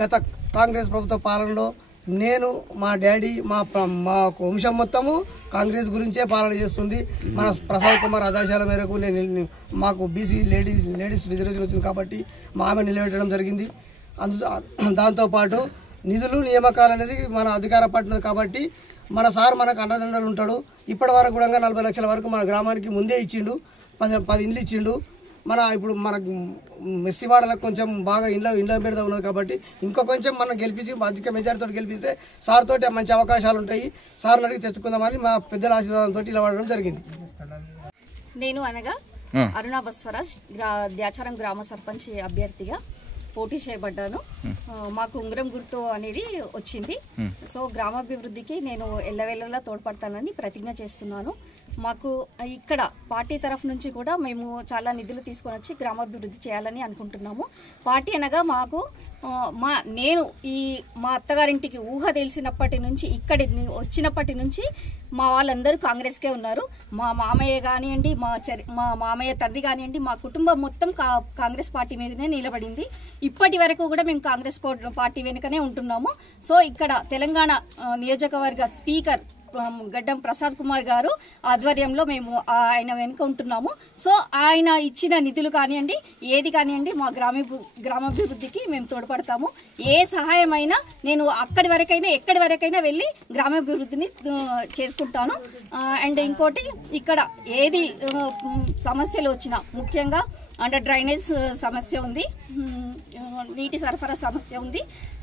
గత కాంగ్రెస్ ప్రభుత్వ పాలనలో నేను మా డాడీ మా వంశం మొత్తము కాంగ్రెస్ గురించే పాలన చేస్తుంది. మన ప్రసాద్ కుమార్ ఆదేశాల మేరకు నేను మాకు బీసీ లేడీస్ రిజర్వేషన్ వచ్చింది కాబట్టి మా ఆమె నిలబెట్టడం జరిగింది. దాంతోపాటు నిధులు నియామకాలు అనేది మన అధికార పట్టినది కాబట్టి మన సార్ మనకు అండదండలు ఉంటాడు. ఇప్పటి వరకు కూడా 40 లక్షల వరకు మన గ్రామానికి ముందే ఇచ్చిండు. 10 ఇండ్లు ఇచ్చిండు. ఇప్పుడు మన మెస్సివాడలకు కొంచెం బాగా ఇండ్ల పెడతా ఉన్నది కాబట్టి ఇంకో కొంచెం మనం గెలిపించి అధిక మెజారిటీతో గెలిపిస్తే సార్ తోటి మంచి అవకాశాలు ఉంటాయి. సార్ని అడిగి తెచ్చుకుందామని మా పెద్దల ఆశీర్వాదంతో ఇలా వాడడం జరిగింది. నేను అనగా అరుణా బస్వరాజ్ ద్యాచారం గ్రామ సర్పంచ్ అభ్యర్థిగా పోటీ చేయబడ్డాను. మాకు ఉంగరం గుర్తు అనేది వచ్చింది. సో గ్రామాభివృద్ధికి నేను ఎల్లవేళలా తోడ్పడతానని ప్రతిజ్ఞ చేస్తున్నాను. మాకు ఇక్కడ పార్టీ తరఫు నుంచి కూడా మేము చాలా నిధులు తీసుకొని వచ్చి గ్రామాభివృద్ధి చేయాలని అనుకుంటున్నాము. పార్టీ అనగా మాకు నేను మా అత్తగారింటికి ఊహ తెలిసినప్పటి నుంచి ఇక్కడి వచ్చినప్పటి నుంచి మా వాళ్ళందరూ కాంగ్రెస్కే ఉన్నారు. మా మామయ్య కానివ్వండి, మా మామయ్య తండ్రి కానివ్వండి, మా కుటుంబం మొత్తం కాంగ్రెస్ పార్టీ మీదనే నిలబడింది. ఇప్పటి వరకు కూడా మేము కాంగ్రెస్ పార్టీ వెనుకనే ఉంటున్నాము. సో ఇక్కడ తెలంగాణ నియోజకవర్గ స్పీకర్ గడ్డం ప్రసాద్ కుమార్ గారు ఆధ్వర్యంలో మేము ఆయన వెనుక ఉంటున్నాము. సో ఆయన ఇచ్చిన నిధులు కానివ్వండి, ఏది కానివ్వండి, మా గ్రామాభివృద్ధికి మేము తోడ్పడతాము. ఏ సహాయమైనా నేను ఎక్కడి వరకైనా వెళ్ళి గ్రామాభివృద్ధిని చేసుకుంటాను. అండ్ ఇంకోటి, ఇక్కడ ఏది సమస్యలు వచ్చినా, ముఖ్యంగా అండర్ డ్రైనేజ్ సమస్య ఉంది, నీటి సరఫరా సమస్య ఉంది,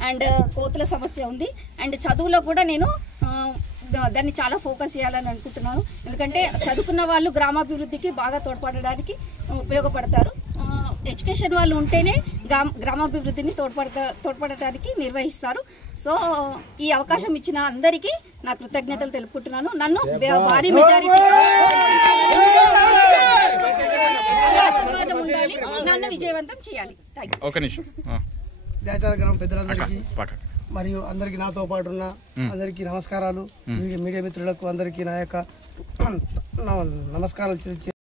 అండ్ కోతుల సమస్య ఉంది, అండ్ చదువులో కూడా నేను దాన్ని చాలా ఫోకస్ చేయాలని అనుకుంటున్నాను. ఎందుకంటే చదువుకున్న వాళ్ళు గ్రామాభివృద్ధికి బాగా తోడ్పడడానికి ఉపయోగపడతారు. ఎడ్యుకేషన్ వాళ్ళు ఉంటేనే గ్రామాభివృద్ధిని తోడ్పడటానికి నిర్వహిస్తారు. సో ఈ అవకాశం ఇచ్చిన అందరికీ నా కృతజ్ఞతలు తెలుపుకుంటున్నాను. నన్ను భారీ మెజారిటీ ఉండాలి, నన్ను విజయవంతం చేయాలి. దాచార గ్రామ పెద్దలందరికీ మరియు అందరికి నాతో పాటు ఉన్న అందరికీ నమస్కారాలు. మీడియా మిత్రులకు అందరికీ నా యొక్క నమస్కారాలు